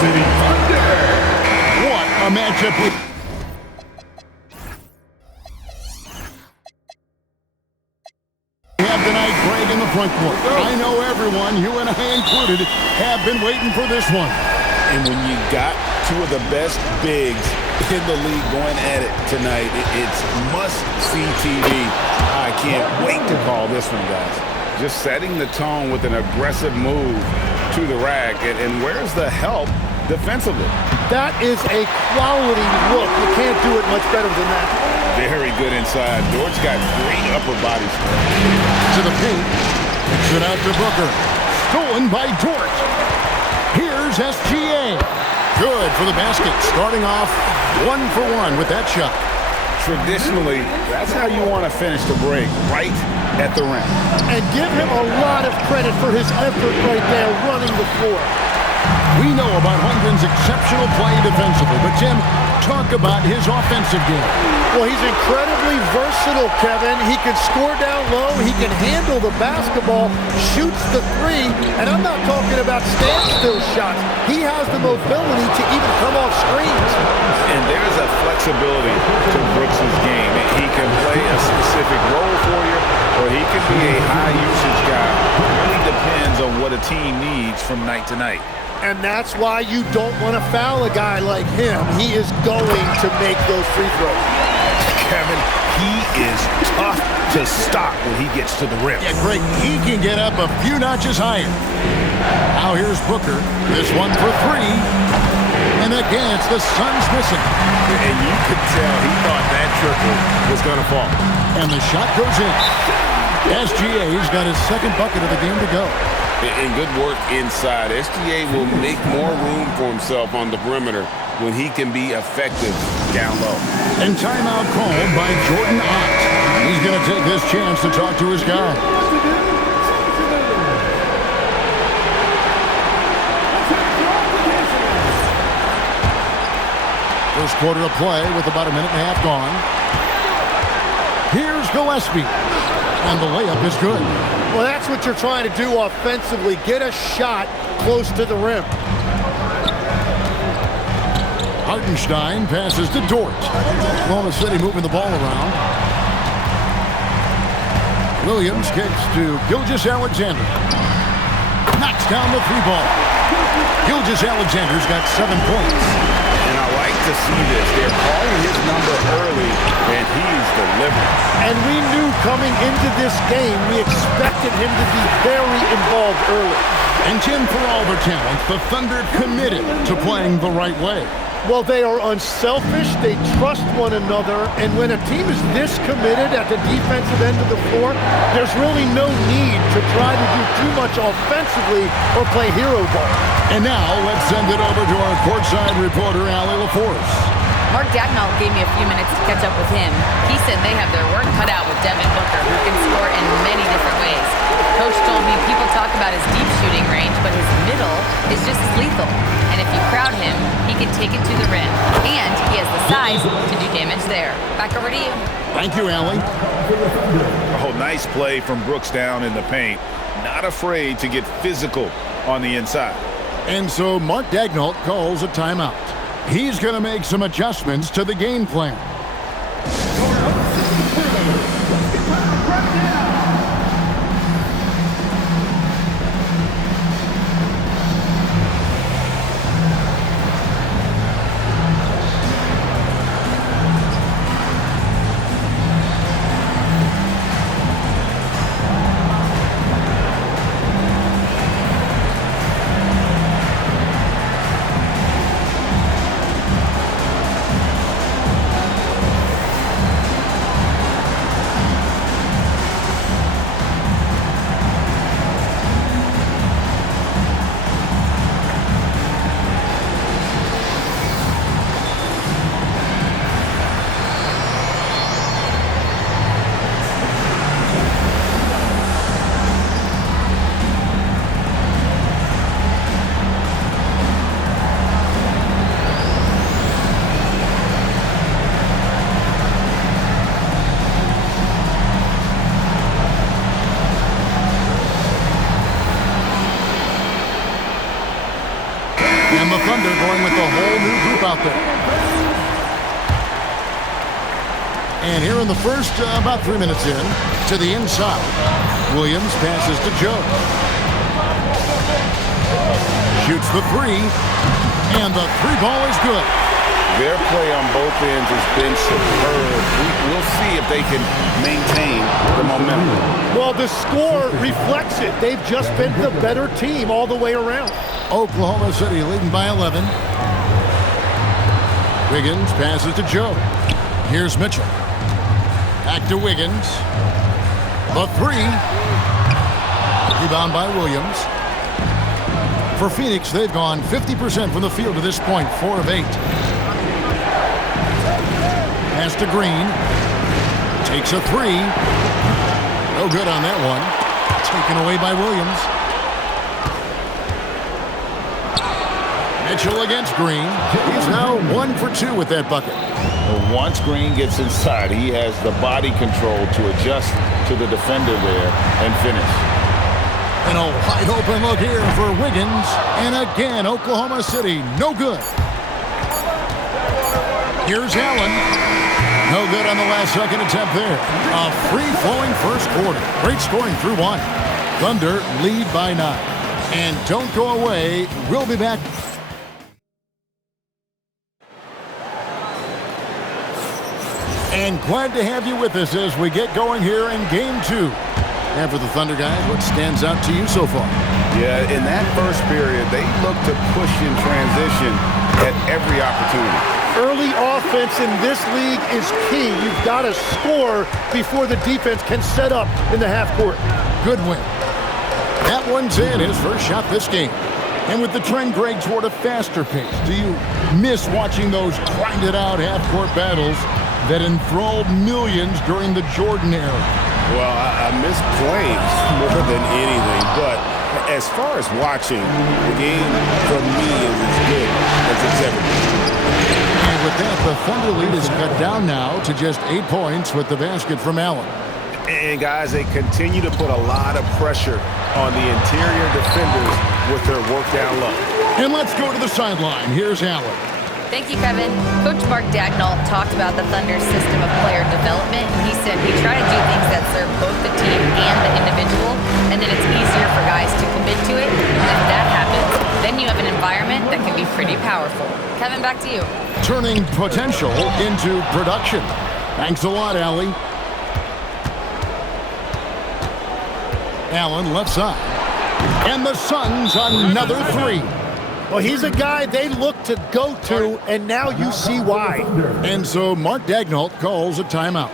City Thunder. What a matchup. We have tonight Greg in the front court. I know everyone, you and I included, have been waiting for this one. And when you got two of the best bigs in the league going at it tonight, it's must-see TV. I can't wait to call this one, guys. Just setting the tone with an aggressive move to the rack. And where's the help defensively? That is a quality look. You can't do it much better than that. Very good inside. Dort's got great upper body strength. To the paint. Kicks it out to Booker. Stolen by Dort. Here's SGA. Good for the basket. Starting off 1 for 1 with that shot. Traditionally, that's how you want to finish the break, right at the rim. And give him a lot of credit for his effort right there running the floor. We know about Holmgren's exceptional play defensively, but Tim, talk about his offensive game. Well, he's incredibly versatile, Kevin. He can score down low, he can handle the basketball, shoots the three, and I'm not talking about standstill shots. He has the mobility to even come off screens. And there's a flexibility to Brooks' game. He can play a specific role for you, or he can be a high-usage guy. It really depends on what a team needs from night to night. And that's why you don't want to foul a guy like him. He is going to make those free throws. Kevin, he is tough to stop when he gets to the rim. Yeah, Greg, he can get up a few notches higher. Now here's Booker. This one for 3. And again, it's the Suns missing. And you could tell he thought that triple was going to fall. And the shot goes in. SGA's got his second bucket of the game to go. And good work inside. SGA will make more room for himself on the perimeter when he can be effective down low. And timeout called by Jordan Ott. He's going to take this chance to talk to his guy. First quarter of play with about a minute and a half gone. Here's Gillespie. And the layup is good. Well, that's what you're trying to do offensively. Get a shot close to the rim. Hartenstein passes to Dort. Oklahoma City moving the ball around. Williams kicks to Gilgeous-Alexander. Knocks down the 3-ball. Gilgeous-Alexander's got 7 points. And I like to see this. They're calling his number early, and he's delivering. And we knew coming into this game, we expected him to be very involved early. And Tim, for all their talent, the Thunder committed to playing the right way. Well, they are unselfish, they trust one another, and when a team is this committed at the defensive end of the floor, there's really no need to try to do too much offensively or play hero ball. And now, let's send it over to our courtside reporter, Allie LaForce. Mark Daigneault gave me a few minutes to catch up with him. He said they have their work cut out with Devin Booker, who can score in many different ways. Coach told me people talk about his deep shooting range, but his middle is just as lethal. And if you crowd him, he can take it to the rim. And he has the size to do damage there. Back over to you. Thank you, Allie. Oh, nice play from Brooks down in the paint. Not afraid to get physical on the inside. And so Mark Daigneault calls a timeout. He's going to make some adjustments to the game plan. And the Thunder going with a whole new group out there. And here in the first, about 3 minutes in, to the inside. Williams passes to Joe. Shoots the three. And the three ball is good. Their play on both ends has been superb. We'll see if they can maintain the momentum. Well, the score reflects it. They've just been the better team all the way around. Oklahoma City leading by 11. Wiggins passes to Joe. Here's Mitchell. Back to Wiggins. The three. Rebound by Williams. For Phoenix, they've gone 50% from the field to this point, 4 of 8. Pass to Green. Takes a three. No good on that one. Taken away by Williams. Mitchell against Green. He's now 1 for 2 with that bucket. Once Green gets inside, he has the body control to adjust to the defender there and finish. And a wide open look here for Wiggins. And again, Oklahoma City, no good. Here's Allen. No good on the last second attempt there. A free-flowing first quarter. Great scoring through 1. Thunder lead by 9. And don't go away. We'll be back. And glad to have you with us as we get going here in Game 2. And for the Thunder guys, what stands out to you so far? Yeah, in that first period, they looked to push in transition at every opportunity. Early offense in this league is key. You've got to score before the defense can set up in the half court. Good win. That one's in, his first shot this game. And with the trend, Greg, toward a faster pace, do you miss watching those grinded-out half-court battles that enthralled millions during the Jordan era? Well, I miss playing more than anything, but as far as watching, the game for me is as good as it's ever been. And with that, the Thunder lead is cut down now to just 8 points with the basket from Allen. And guys, they continue to put a lot of pressure on the interior defenders with their work down low. And let's go to the sideline. Here's Allen. Thank you, Kevin. Coach Mark Daigneault talked about the Thunder's system of player development, and he said we try to do things that serve both the team and the individual, and then it's easier for guys to commit to it. And if that happens, then you have an environment that can be pretty powerful. Kevin, back to you. Turning potential into production. Thanks a lot, Allie. Allen left side. And the Suns another three. Well, he's a guy they look to go to, and now you see why. And so Mark Daigneault calls a timeout.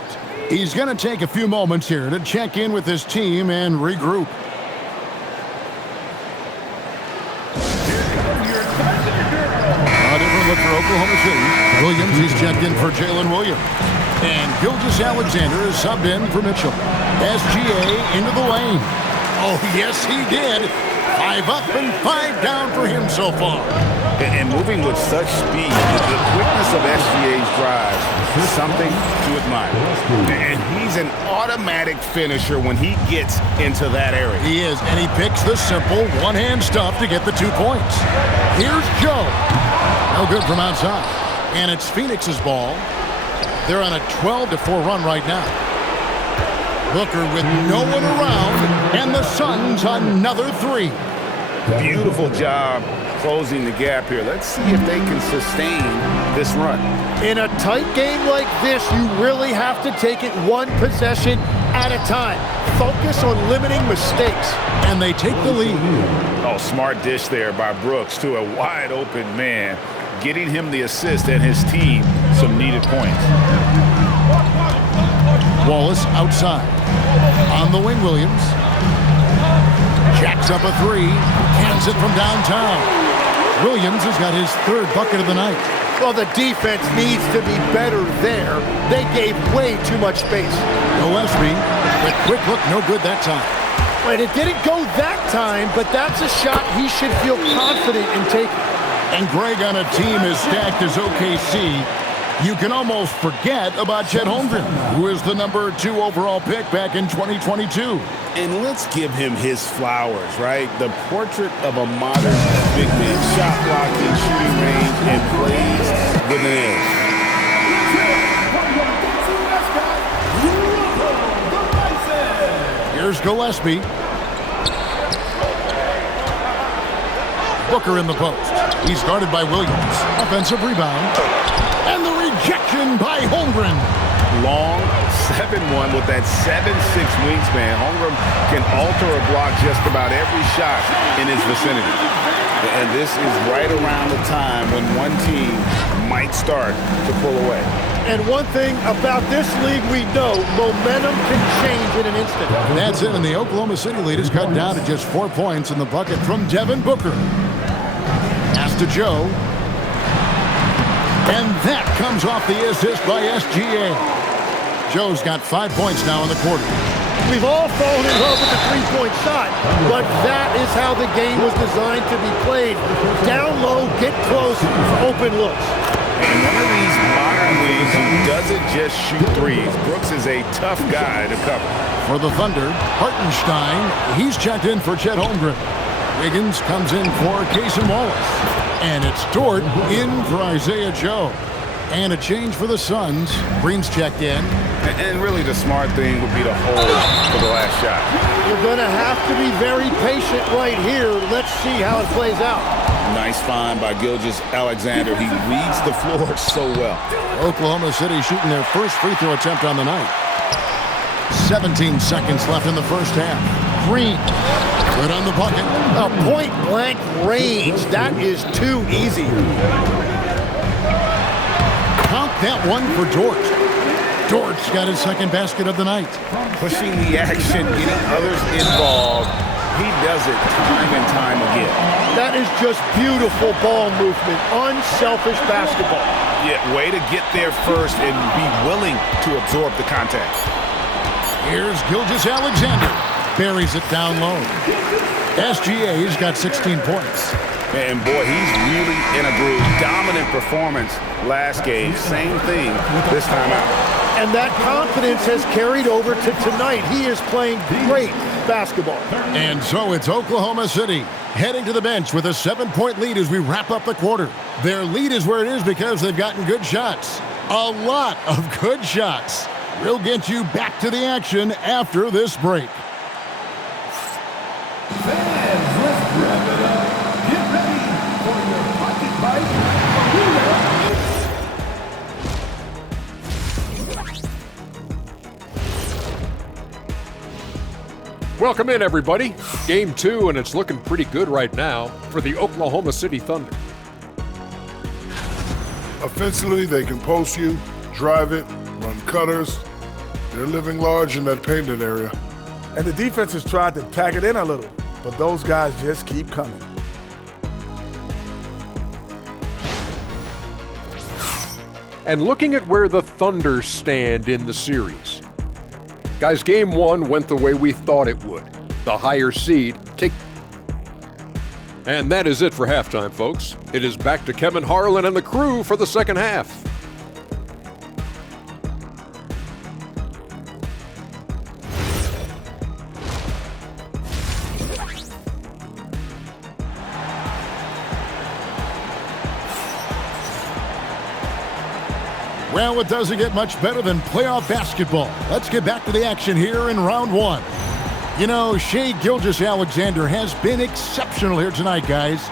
He's going to take a few moments here to check in with his team and regroup. A different look for Oklahoma City. Williams, he's checked in for Jalen Williams. And Gilgeous-Alexander is subbed in for Mitchell. SGA into the lane. Oh, yes, he did. 5 up and 5 down for him so far. And moving with such speed, the quickness of SGA's drives is something to admire. And he's an automatic finisher when he gets into that area. He is, and he picks the simple one-hand stuff to get the 2 points. Here's Joe. No good from outside. And it's Phoenix's ball. They're on a 12-4 run right now. Booker with no one around, and the Suns another three. Beautiful job closing the gap here. Let's see if they can sustain this run. In a tight game like this, you really have to take it one possession at a time. Focus on limiting mistakes. And they take the lead. Oh, smart dish there by Brooks to a wide open man, getting him the assist and his team some needed points. Wallace outside. On the wing, Williams. Jacks up a three. Cans it from downtown. Williams has got his 3rd bucket of the night. Well, the defense needs to be better there. They gave way too much space. Gillespie, the quick look, no good that time. Wait, it didn't go that time, but that's a shot he should feel confident in taking. And Greg, on a team as stacked as OKC, you can almost forget about Chet Holmgren, who is the number 2 overall pick back in 2022. And let's give him his flowers, right? The portrait of a modern big man. Shot blocking, shooting range, and plays with an edge. Here's Gillespie. Booker in the post. He's guarded by Williams. Offensive rebound. And the rejection by Holmgren. Long 7'1" with that 7'6" wingspan. Holmgren can alter a block just about every shot in his vicinity. And this is right around the time when one team might start to pull away. And one thing about this league we know, momentum can change in an instant. That's it, and the Oklahoma City lead is cut down to just 4 points in the bucket from Devin Booker. Pass to Joe. And that comes off the assist by SGA. Joe's got 5 points now in the quarter. We've all fallen in love with the three-point shot, but that is how the game was designed to be played. Down low, get close, open looks. And one of these modern leagues who doesn't just shoot threes. Brooks is a tough guy to cover. For the Thunder, Hartenstein, he's checked in for Chet Holmgren. Wiggins comes in for Casey Wallace. And it's Dort in for Isaiah Joe. And a change for the Suns. Green's checked in. And really the smart thing would be to hold for the last shot. You're going to have to be very patient right here. Let's see how it plays out. Nice find by Gilgeous-Alexander. He reads the floor so well. Oklahoma City shooting their first free throw attempt on the night. 17 seconds left in the first half. Green, good on the bucket. A point-blank range. That is too easy. Count that one for Dort. Dort's got his second basket of the night. Pushing the action, getting others involved. He does it time and time again. That is just beautiful ball movement. Unselfish basketball. Yeah, way to get there first and be willing to absorb the contact. Here's Gilgeous-Alexander. Buries it down low. SGA's got 16 points. And boy, he's really in a groove. Dominant performance last game. Same thing this time out. And that confidence has carried over to tonight. He is playing great basketball. And so it's Oklahoma City heading to the bench with a 7-point lead as we wrap up the quarter. Their lead is where it is because they've gotten good shots. A lot of good shots. We'll get you back to the action after this break. Fans, let's wrap it up. Get ready for your pocket bite. Welcome in, everybody. Game 2, and it's looking pretty good right now for the Oklahoma City Thunder. Offensively, they can post you, drive it, run cutters. They're living large in that painted area. And the defense has tried to pack it in a little, but those guys just keep coming. And looking at where the Thunder stand in the series. Guys, Game 1 went the way we thought it would. The higher seed take. And that is it for halftime, folks. It is back to Kevin Harlan and the crew for the second half. Well, it doesn't get much better than playoff basketball. Let's get back to the action here in round 1. You know, Shai Gilgeous-Alexander has been exceptional here tonight, guys.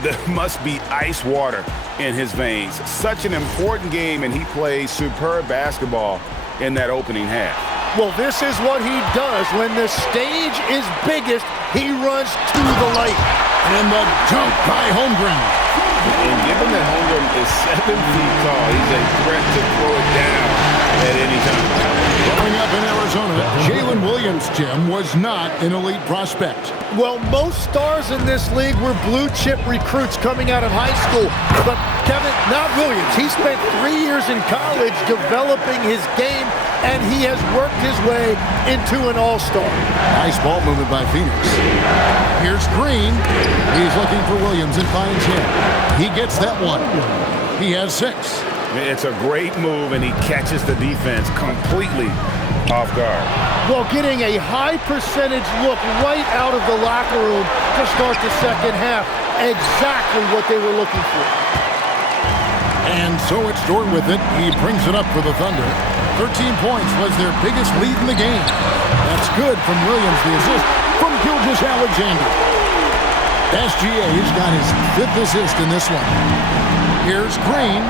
There must be ice water in his veins. Such an important game, and he plays superb basketball in that opening half. Well, this is what he does. When the stage is biggest, he runs to the light. And the dunk by Holmgren. And given that Holmgren is 7 feet tall, he's a threat to throw it down at any time. Growing up in Arizona, Jalen Williams, Jim, was not an elite prospect. Well, most stars in this league were blue-chip recruits coming out of high school. But Kevin, not Williams. He spent 3 years in college developing his game, and he has worked his way into an all-star. Nice ball movement by Phoenix. Here's Green. He's looking for Williams and finds him. He gets that one. He has 6. It's a great move, and he catches the defense completely off guard? Well, getting a high percentage look right out of the locker room to start the second half. Exactly what they were looking for. And so it's Dort with it. He brings it up for the Thunder. 13 points was their biggest lead in the game. That's good from Williams, the assist from Gilgeous-Alexander. SGA's got his 5th assist in this one. Here's Green,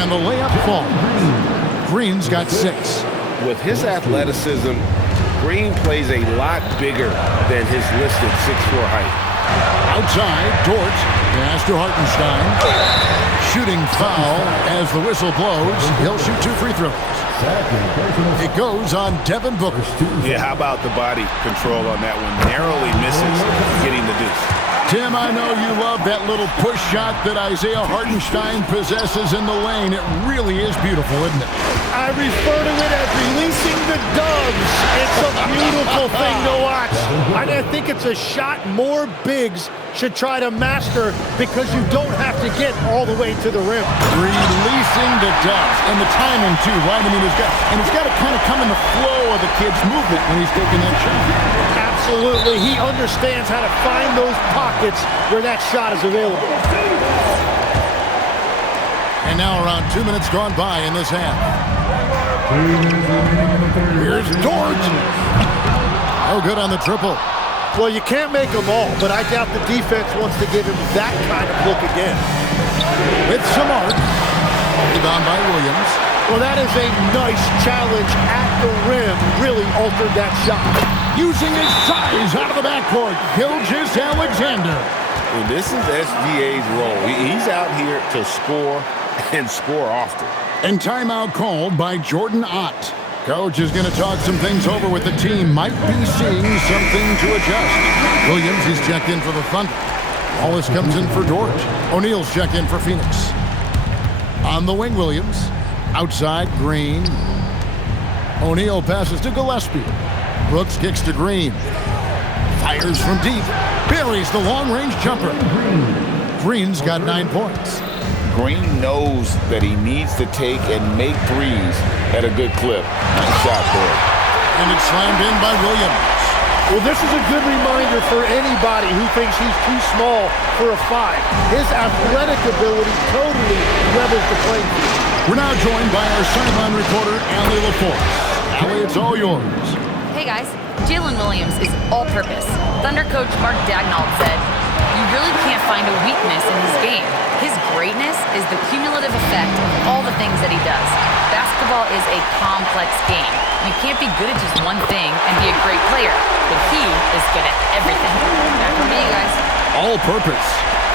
and the layup falls. Green's got 6. With his athleticism, Green plays a lot bigger than his listed 6'4" height. Outside, Dort, pass to Hartenstein. Shooting foul as the whistle blows. He'll shoot 2 free throws. It goes on Devin Booker. Yeah, how about the body control on that one? Narrowly misses getting the deuce. Tim, I know you love that little push shot that Isaiah Hartenstein possesses in the lane. It really is beautiful, isn't it? I refer to it as releasing the doves. It's a beautiful thing to watch. And I think it's a shot more bigs should try to master because you don't have to get all the way to the rim. Releasing the doves. And the timing, too, right? I mean, it's got to kind of come in the flow of the kid's movement when he's taking that shot. Absolutely. He understands how to find those pockets where that shot is available. And now around 2 minutes gone by in this half. Here's Dort. No good on the triple. Well, you can't make them all, but I doubt the defense wants to give him that kind of look again. With some art. Rebound by Williams. Well, that is a nice challenge at the rim. Really altered that shot. Using his size out of the backcourt. Gilgeous-Alexander. And this is SGA's role. He's out here to score and score often. And timeout called by Jordan Ott. Coach is going to talk some things over with the team. Might be seeing something to adjust. Williams is checked in for the Thunder. Wallace comes in for Dort. O'Neal's checked in for Phoenix. On the wing, Williams. Outside, Green. O'Neal passes to Gillespie. Brooks kicks to Green. Fires from deep. Buries the long-range jumper. Green's got 9 points. Green knows that he needs to take and make threes at a good clip. Nice shot there. And it's slammed in by Williams. Well, this is a good reminder for anybody who thinks he's too small for a 5. His athletic ability totally levels the playing field. We're now joined by our sideline reporter, Allie LaForce. Allie, it's all yours. Hey guys, Jalen Williams is all-purpose. Thunder coach Mark Daigneault said, "You really can't find a weakness in his game. His greatness is the cumulative effect of all the things that he does. Basketball is a complex game. You can't be good at just one thing and be a great player, but he is good at everything." Back to you guys. All purpose.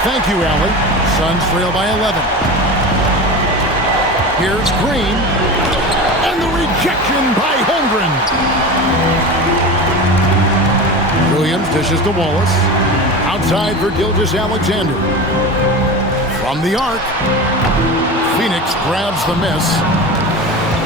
Thank you, Allie. Suns trail by 11. Here's Green. And the rejection by Holmgren. Williams dishes to Wallace. Outside for Gilgeous-Alexander. From the arc, Phoenix grabs the miss.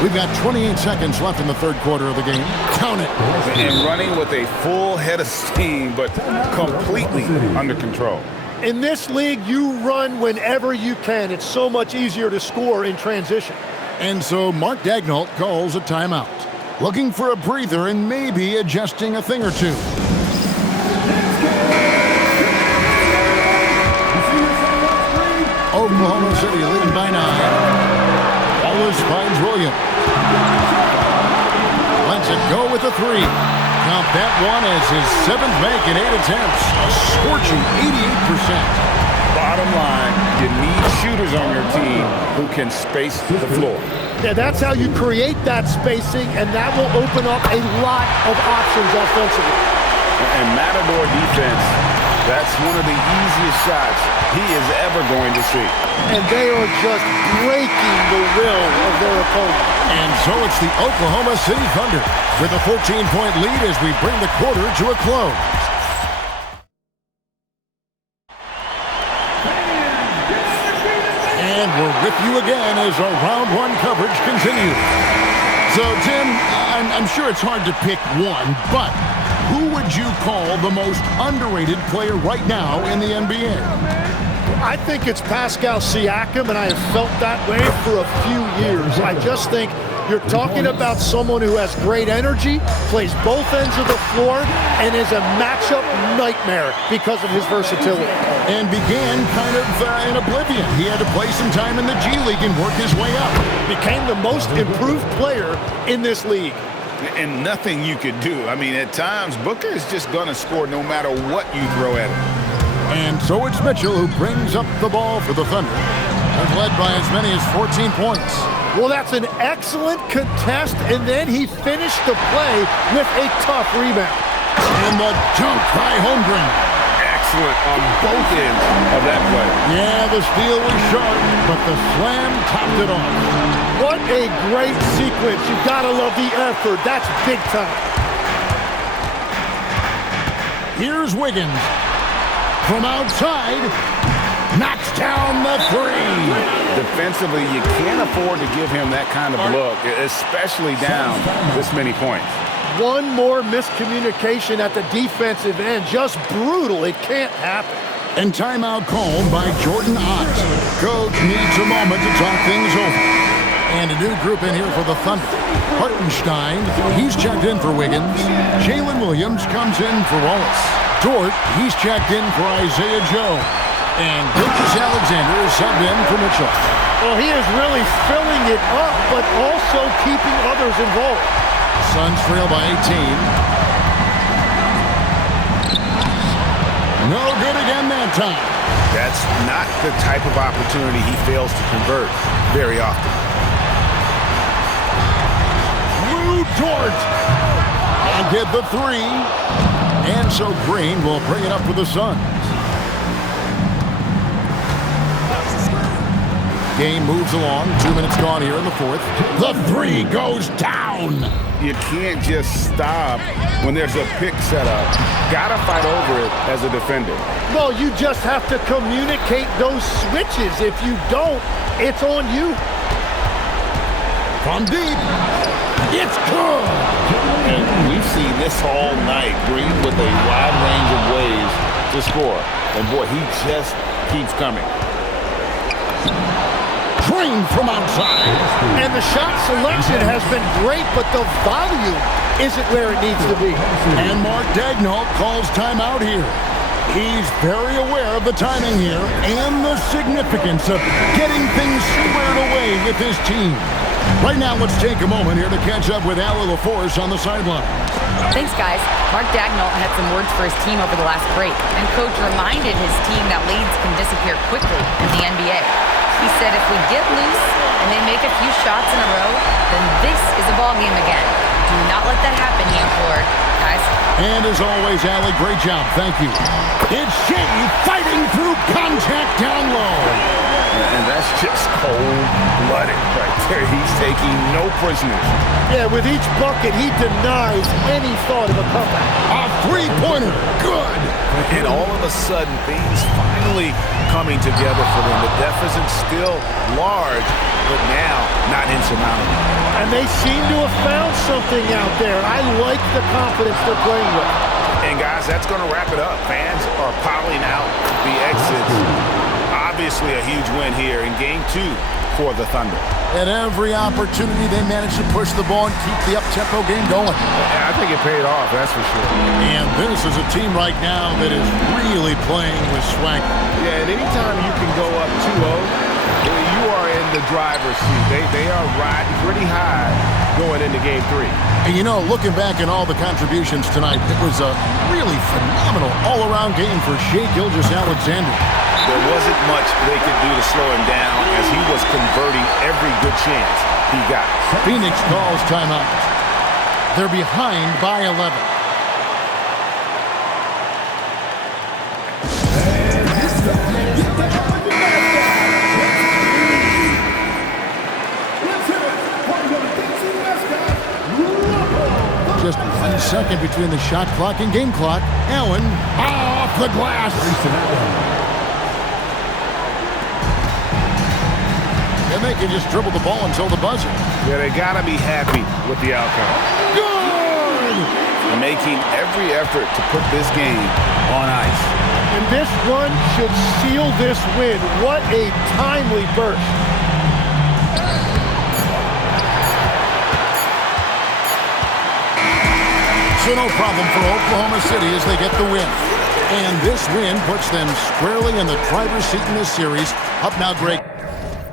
We've got 28 seconds left in the third quarter of the game. Count it. And running with a full head of steam, but completely under control. In this league, you run whenever you can. It's so much easier to score in transition. And so Mark Daigneault calls a timeout. Looking for a breather and maybe adjusting a thing or two. Oklahoma City leading by 9. Wallace finds Williams. Lets it go with a 3. Count that one as his 7th make in 8 attempts. A scorching 88%. Bottom line, you need shooters on your team who can space the floor. Yeah, that's how you create that spacing, and that will open up a lot of options offensively. And Matador defense, that's one of the easiest shots he is ever going to see. And they are just breaking the will of their opponent. And so it's the Oklahoma City Thunder with a 14-point lead as we bring the quarter to a close. And we're with you again as our round 1 coverage continues. So, Tim, I'm sure it's hard to pick one, but who would you call the most underrated player right now in the NBA? I think it's Pascal Siakam, and I have felt that way for a few years. I just think You're talking about someone who has great energy, plays both ends of the floor, and is a matchup nightmare because of his versatility. And began kind of in oblivion. He had to play some time in the G League and work his way up. Became the most improved player in this league. And nothing you could do. I mean, at times, Booker is just going to score no matter what you throw at him. And so it's Mitchell who brings up the ball for the Thunder. They've led by as many as 14 points. Well, that's an excellent contest, and then he finished the play with a tough rebound. And the dunk by Holmgren. Excellent on both ends of that play. Yeah, the steal was sharp, but the slam topped it off. What a great sequence. You've got to love the effort. That's big time. Here's Wiggins. From outside, knocks down the three. Defensively, you can't afford to give him that kind of look, especially down this many points. One more miscommunication at the defensive end. Just brutal. It can't happen. And timeout called by Jordan Ott. Coach needs a moment to talk things over. And a new group in here for the Thunder. Hartenstein, he's checked in for Wiggins. Jalen Williams comes in for Wallace. Dort, he's checked in for Isaiah Joe. And Gilgeous Alexander is subbed in for Mitchell. Well, he is really filling it up, but also keeping others involved. Suns trail by 18. No good again that time. That's not the type of opportunity he fails to convert very often. Lou Dort. I'll get the three. And so Green will bring it up for the Suns. Game moves along. 2 minutes gone here in the fourth. The three goes down. You can't just stop when there's a pick set up. Gotta fight over it as a defender. Well, you just have to communicate those switches. If you don't, it's on you. From deep. It's good. And we've seen this all night. Green with a wide range of ways to score. And boy, he just keeps coming. Green from outside. And the shot selection has been great, but the volume isn't where it needs to be. And Mark Daigneault calls timeout here. He's very aware of the timing here and the significance of getting things squared away with his team. Right now, let's take a moment here to catch up with Allie LaForce on the sideline. Thanks, guys. Mark Daigneault had some words for his team over the last break, and Coach reminded his team that leads can disappear quickly in the NBA. He said if we get loose and they make a few shots in a row, then this is a ball game again. Do not let that happen, he implored. Guys. And as always, Allie, great job. Thank you. It's Shea fighting through contact down low. And that's just cold-blooded right there. He's taking no prisoners. Yeah, with each bucket, he denies any thought of a comeback. A three-pointer. Good. And all of a sudden, things finally coming together for them. The deficit's still large, but now not insurmountable. And they seem to have found something out there. I like the confidence they're playing with. And guys, that's going to wrap it up. Fans are piling out the exits. Obviously a huge win here in Game 2 for the Thunder. At every opportunity, they managed to push the ball and keep the up-tempo game going. I think it paid off, that's for sure. And this is a team right now that is really playing with swagger. Yeah, and anytime you can go up 2-0, you are in the driver's seat. They are riding pretty high going into Game 3. And you know, looking back at all the contributions tonight, it was a really phenomenal all-around game for Shai Gilgeous-Alexander. There wasn't much they could do to slow him down as he was converting every good chance he got. Phoenix calls timeout. They're behind by 11. Just 1 second between the shot clock and game clock. Allen off the glass. And they can just dribble the ball until the buzzer. Yeah, they got to be happy with the outcome. Good! Making every effort to put this game on ice. And this run should seal this win. What a timely burst. So no problem for Oklahoma City as they get the win. And this win puts them squarely in the driver's seat in this series. Up now, Greg.